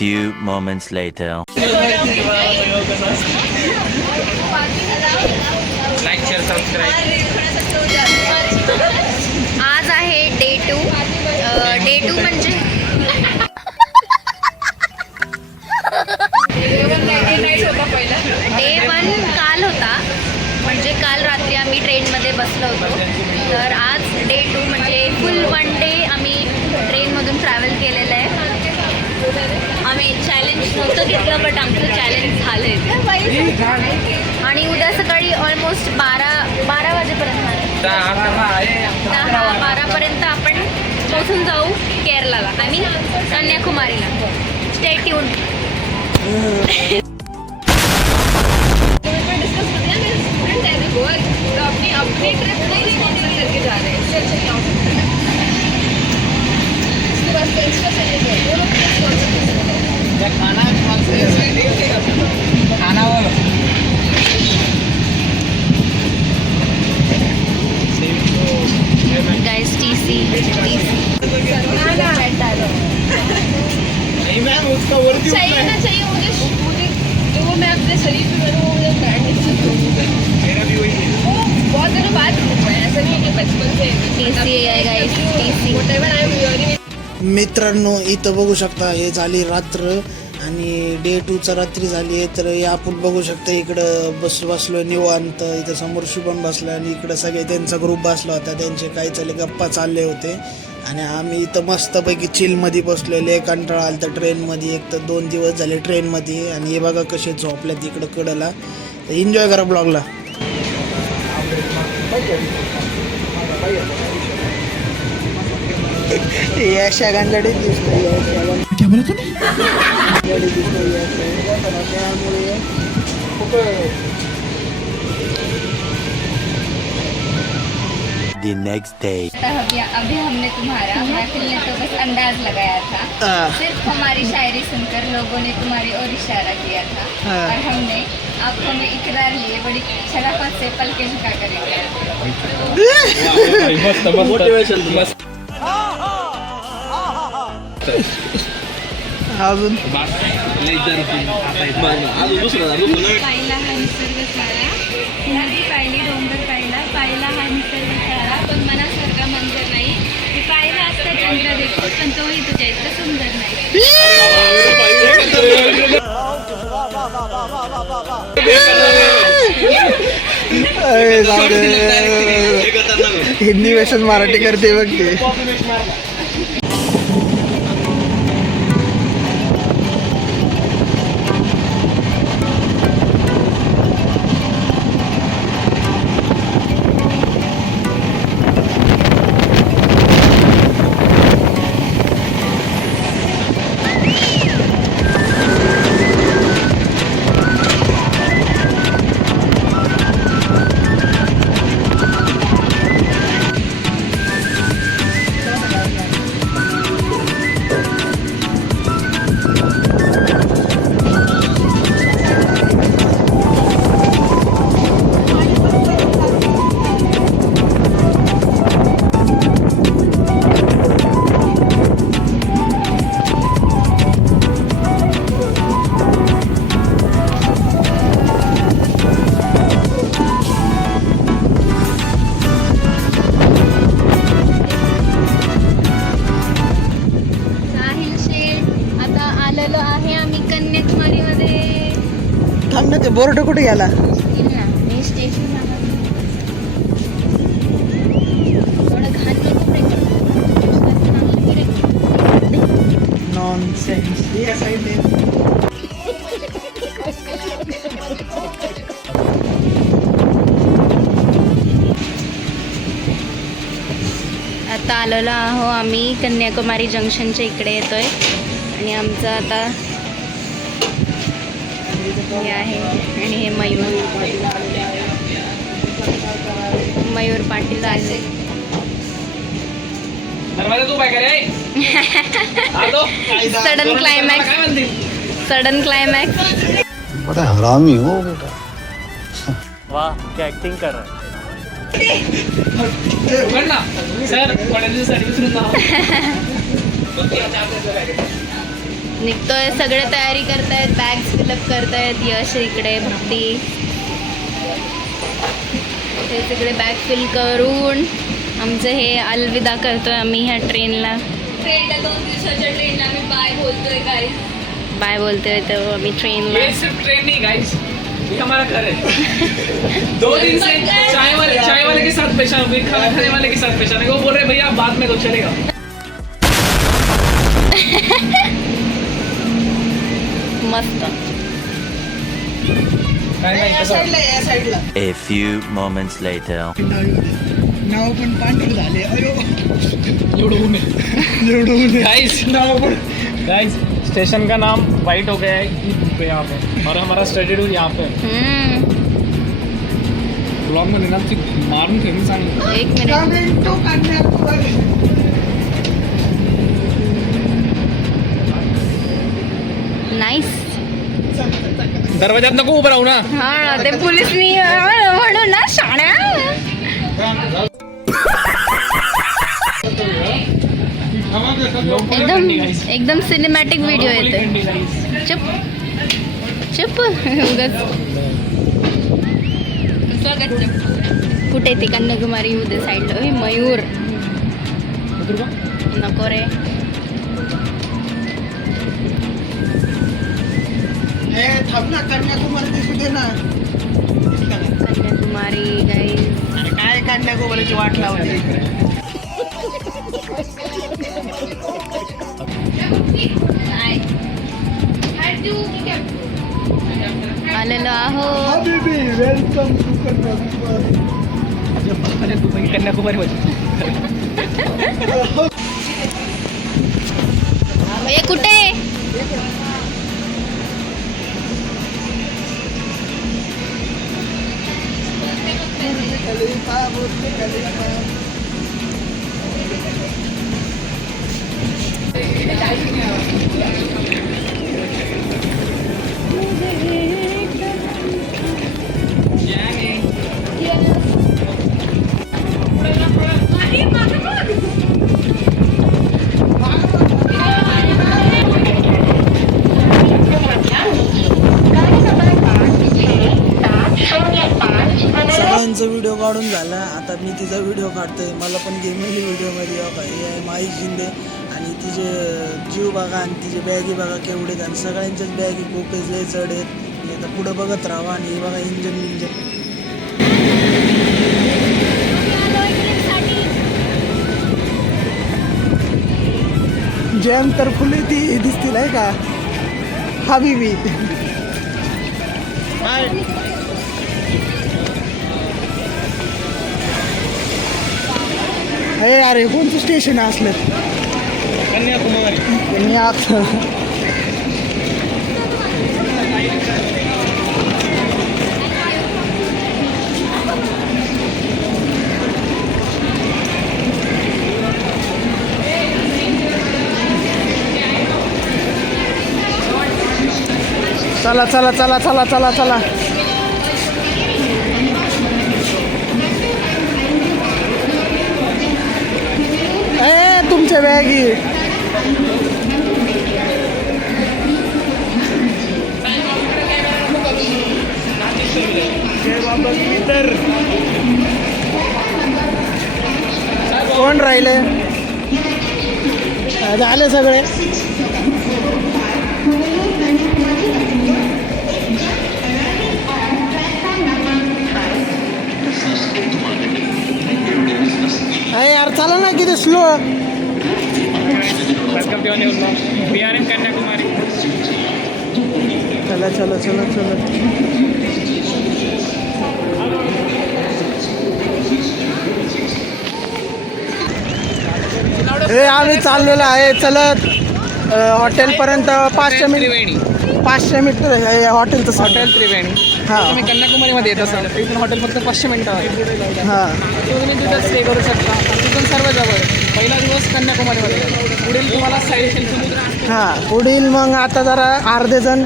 few moments later. Like share subscribe. आज आहे day 2. Day 2 म्हणजे डे 1 काल होता, म्हणजे काल रात्री आम्ही ट्रेनमध्ये बसलो होतो. तर आज डे 2 म्हणजे फुल 1 डे आम्ही ट्रेनमधून ट्रॅव्हल केलेलं आहे. आम्ही चॅलेंज नव्हतं घेतलं, बट आमचं चॅलेंज झालं आहे. आणि उद्या सकाळी ऑलमोस्ट 12 वाजेपर्यंत 12पर्यंत आपण पोचून जाऊ केरलाला आणि कन्याकुमारीला. Stay tuned. अपनी ट्रिप नहीं करके जा रहे हैं. खाना गाइस टीसी चाहिए ना चाहिए मुझे जो मैं अपने शरीर पे करूँ वो मुझे ब्रांड बहुत दिनों बाद ऐसा नहीं है कि बचपन से टीसी आहे guys TC. Whatever I am wearing. मित्रांनो, इथं बघू शकता हे झाली रात्र आणि डे 2चा रात्री झाली आहे. तर हे आपण बघू शकता इकडं बसलो निवांत. इथं समोर शुभम बसला आणि इकडं सगळे त्यांचा ग्रुप बसला होता. त्यांचे काही चालले गप्पा चालले होते आणि आम्ही इथं मस्तपैकी चिलमध्ये बसलेले. कंटाळा आला तर ट्रेनमध्ये. एक तर 2 दिवस झाले ट्रेनमध्ये आणि हे बघा कसे झोपल्यात इकडं कडला. तर एन्जॉय करा ब्लॉगला. अशा गांजाडीच दिसतो त्यामुळे खूप. The next day. अभी हमने तुम्हारा महफिल ने तो बस अंदाज लगाया था. सिर्फ हमारी शायरी सुनकर लोगों ने तुम्हारी ओर इशारा किया था. और हमने आपको में इकरार लिए बड़ी शराफत से पल के झुका करेंगे. अजून पाहिला हा निसर्ग सारा, नदी पाहिली डोंगर पाहिला हा निसर्ग सारा, पण मनासारखा मंजर नाही. की पाहिला असता चंद्र देखील, पण तोही तुझ्या इतका सुंदर नाही. हिंदी वेशन मराठी करते बघ ते. थांब ना, ते बोर्ड कुठे गेला? नॉनसेन्स. आता आलेलो आहो आम्ही कन्याकुमारी जंक्शनच्या इकडे येतोय आणि आमचं आता हे आहे. आणि हे मयूर पाटील आले. Sudden climax. बड़ा हरामी हो बेटा. वाह, क्या एक्टिंग कर रहा है. सर निघतोय. सगळे तयारी करतायत, बॅग्स फिलअप करतायत. यश इकडे, भक्ती हे सगळे बॅग फिल करून आमचं हे अलविदा करतोय आम्ही ह्या ट्रेनला. ट्रेनला 2 दिवसाच्या ट्रेनला मी बाय बोलतोय गाईस. बाय बोलतोय तर आम्ही ट्रेनला. ये सिर्फ ट्रेन नहीं गाइस, ये हमारा घर है. 2 दिन से चाय वाले के साथ पेश आए, खाना खाने वाले के साथ पेश आए. वो बोल रहे भैया आप बाद में तो चलेगा. मस्त. या साईडला A few moments later. नाव पण पांढरे झाले. अयो एवढं ऊन है गाइस. गाइस स्टेशन का नाम वाइट हो गया है पे यहाँ पे, और हमारा स्टडी टूर यहाँ पे. ब्लॉग मध्ये ना ती मारून ठेवून सांग. एक मिनिट. नाईस. दरवाजात नको उभं राहू ना. हा ते पोलिसनी म्हणून ना शाण्या. एकदम सिनेमॅटिक व्हिडिओ येतोय. चुप चुप. कुठे ती कन्याकुमारी उद्या साईडला. मयूर नको रे. थांब ना, कन्याकुमारी दिसू दे ना. कन्याकुमारी गाईस. काय कन्याकुमारीची वाट लावली. आलेलो आहो. वेलकम टू कन्याकुमारी मध्ये. हे कुठे? सगळ्यांचा व्हिडिओ काढून झाला. आता मी तिचा व्हिडिओ काढतोय. मला पण घे म्हणली व्हिडिओमध्ये. हे आहे माई शिंदे आणि तिचे जीव बघा आणि तिचे बॅगी बघा केवढे आहेत. आणि सगळ्यांच्याच बॅगी खूप लय चढ आहेत. आता पुढं बघत राहा. आणि हे बघा इंजन जॅम तर फुले ती दिसतील आहे का हबीबी. अरे कोणतं स्टेशन असलं? कन्याकुमारी. चला चला चला चला चला चला. तुमच्या बॅगी. कोण राहिले? झाले सगळे. अरे यार चला ना किती स्लो. BRM कन्याकुमारी. चला चला चला चला. हे आम्ही चाललेलो आहे चलत हॉटेलपर्यंत. 500 मीटर आहे हॉटेलचं. हॉटेल त्रिवेणी. हां तुम्ही कन्याकुमारीमध्ये येत असाल इथून हॉटेल फक्त 500 मिनिटं. हां तुम्ही तिथं स्टे करू शकता. तिथून सर्व जवळ. पहिला दिवस कन्याकुमारीमध्ये. पुढील तुम्हाला साईड समुद्र. हां पुढील मग आता जरा अर्धे जण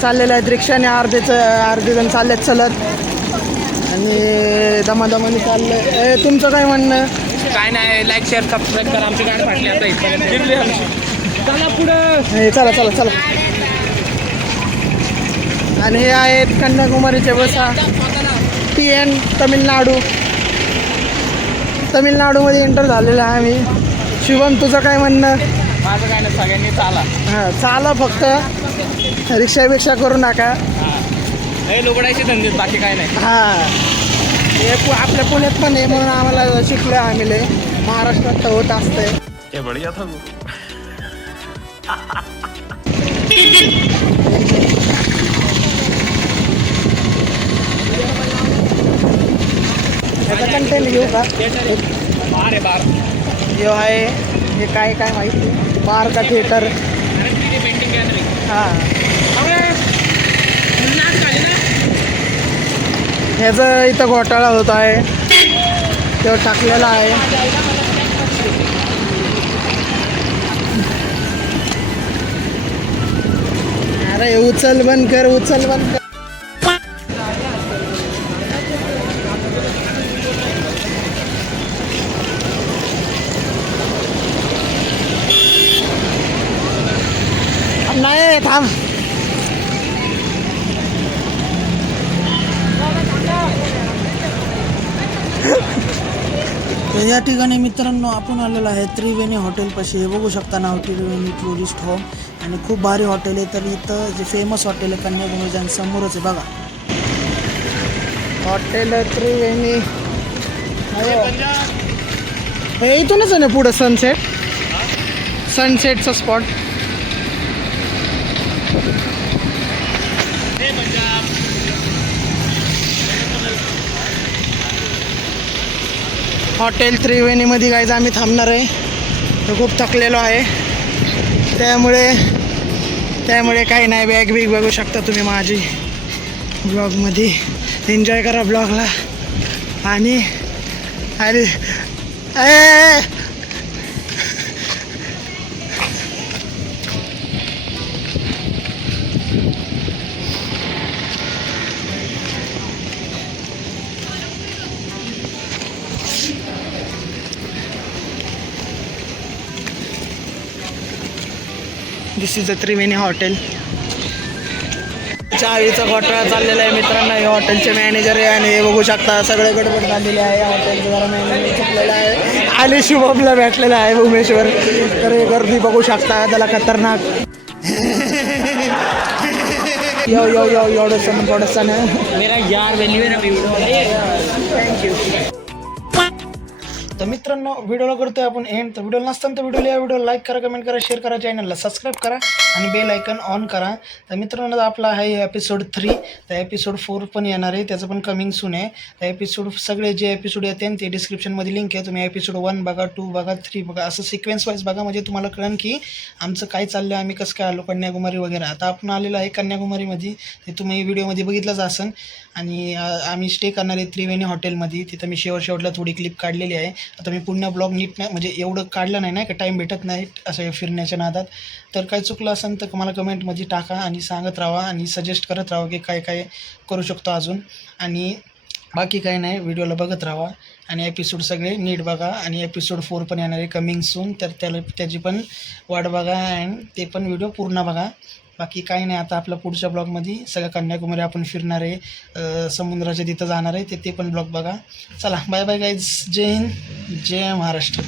चाललेले आहेत रिक्षाने. अर्धे जण चाललेत चलत. आणि दमादमाने चाललंय. तुमचं काय म्हणणं? काय नाही, लाईक शेअर सबस्क्राईब करा. आमची गाडी फाटली आता इथपर्यंत. चला पुढं. हे चला चला चला. आणि हे आहेत कन्याकुमारीचे बसा. TN तामिळनाडूमध्ये एंटर झालेलं आहे आम्ही. शुभम तुझं काय म्हणणं? माझं काय नाही, सगळ्यांनी चाला. हां चाला, फक्त रिक्षापेक्षा करू नका. हे लुगडायचे धंदे, बाकी काय नाही. हां हे आपल्या पुण्यात पण आहे म्हणून आम्हाला शिकलो आम्ही लय. महाराष्ट्रात तर होत असते. हे बढिया था. त्याचा कंटेंट घेऊ का? बार आहे बार. हे आहे, हे काय काय माहिती, बार का थिएटर. Painting gallery. हां ह्याचं इथं घोटाळा होत आहे, तो टाकलेला आहे. अरे उचल बंद कर, उचल बंद कर. नाही थांब. तर या ठिकाणी मित्रांनो आपण आलेलो आहे त्रिवेणी हॉटेलपाशी. हे बघू शकता नाव त्रिवेणी टुरिस्ट होम, आणि खूप भारी हॉटेल आहे. तर इथं जे फेमस हॉटेल आहे कन्याकुमारीच्या समोरच आहे बघा, हॉटेल त्रिवेणी. हे इथूनच आहे ना पुढं सनसेटचा स्पॉट. हॉटेल त्रिवेणीमध्ये गाईज आम्ही थांबणार आहे. तर खूप थकलेलो आहे, त्यामुळे काही नाही. बॅग बिग बघू शकता तुम्ही माझी ब्लॉगमध्ये. एन्जॉय करा ब्लॉगला. आणि अरे दिस इज द त्रिवेणी हॉटेल. चावीचा घोटाळा चाललेला आहे मित्रांनो. हे हॉटेलचे मॅनेजर आहे आणि हे बघू शकता सगळे गडबड झालेले आहे. हॉटेलचं जरा मॅनेजर चुकलेलं आहे आणि शुभमला भेटलेला आहे भुवनेश्वर. तर हे गर्दी बघू शकता, त्याला खतरनाक. एवढं मेरा यार थँक्यू. तर मित्रांनो व्हिडिओला करतोय आपण एंड. तर व्हिडिओला नसताना तर व्हिडिओला लाईक करा, कमेंट करा, शेअर करा, चॅनलला सबस्क्राईब करा आणि बेल आयकन ऑन करा. तर मित्रांनो आपला आहे एपिसोड 3. तर एपिसोड 4 पण येणार आहे, त्याचं पण कमिंग सून आहे. तर एपिसोड सगळे जे एपिसोड येते ते डिस्क्रिप्शनमध्ये लिंक आहे. तुम्ही एपिसोड 1 बघा, 2 बघा, 3 बघा, असं सिक्वेन्स वाईज बघा, म्हणजे तुम्हाला कळेल की आमचं काय चाललं आहे, आम्ही कसं काय आलो कन्याकुमारी वगैरे. आता आपण आलेलो आहे कन्याकुमारीमध्ये, ते तुम्ही व्हिडिओमध्ये बघितलंच असेल. आणि आम्ही स्टे करणार आहे त्रिवेणी हॉटेलमध्ये. तिथं मी शेवटला थोडी क्लिप काढलेली आहे. आता मी पुन्हा ब्लॉग नीट नाही, म्हणजे एवढं काढलं नाही का, टाईम भेटत नाही असं फिरण्याच्या नादात. तर काय चुकलं असेल तर मला कमेंटमध्ये टाका आणि सांगत राहा आणि सजेस्ट करत राहा की काय काय करू शकतो अजून. आणि बाकी काही नाही, व्हिडिओला बघत राहा आणि एपिसोड सगळे नीट बघा. आणि एपिसोड 4 पण येणार आहे कमिंग सून, तर त्याची पण वाट बघा अँड ते पण व्हिडिओ पूर्ण बघा. बाकी काही नाही. आता आपल्या पुढच्या ब्लॉगमध्ये सगळं कन्याकुमारी आपण फिरणार आहे, समुद्राच्या तिथं जाणार आहे, ते पण ब्लॉग बघा. चला बाय बाय गाईज. जय हिंद, जय महाराष्ट्र.